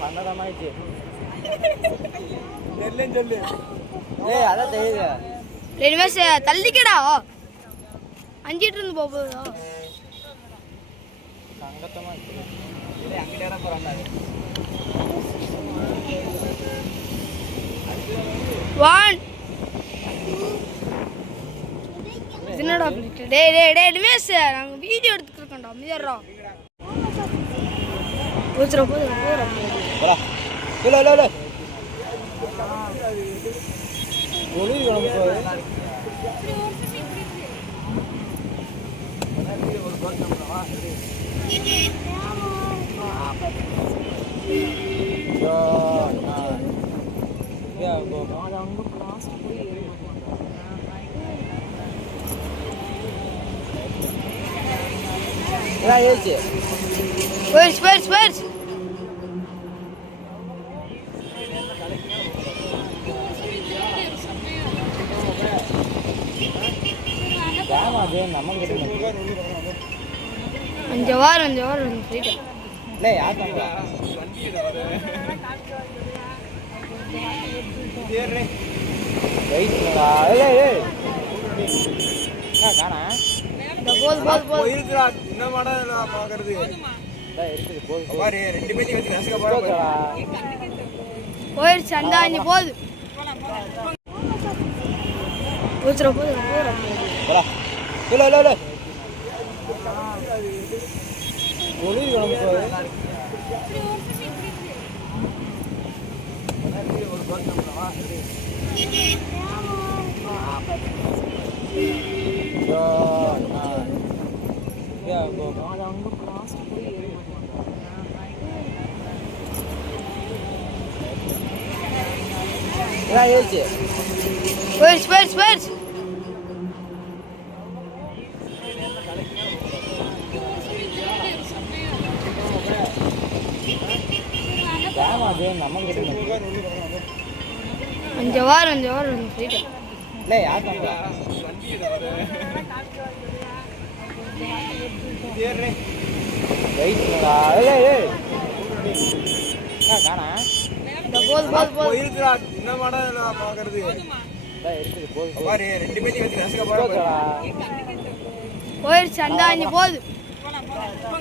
சந்தனமாயிடுச்சு. சொல்லு. ஏய் அதான் தெரியுது. ரெண்டு பேர் தள்ளிக்கடா. அஞ்சிட்டு இருந்து போகுதா? சங்கத்தமா இருக்கு. இல்லை அங்கிட்ட போறாங்க. ஒன். என்னடா பண்ணிட்டு? டேய் நிமேஷ் நாங்க வீடியோ எடுத்துட்டு இருக்கோம்டா. மீறறா. போச்சுடா போடா. இல்ல. ஒளி நமக்கு போயிடுச்சு. அஞ்சு வாரம் போயிட்டு இல்லை யார் பண்ணுறா காணா என்ன மாடல் பாக்குறது போயிடுச்சு அந்த அஞ்சு போகுது போச்சுடா இல்ல ஒளி நமக்கு போயிடுச்சு அஞ்சு வாரம் போயிட்டு இல்லை யார் பண்ணுறா காணா என்ன மாடல் பாக்குறது போயிடுச்சு அந்த அஞ்சு போகுது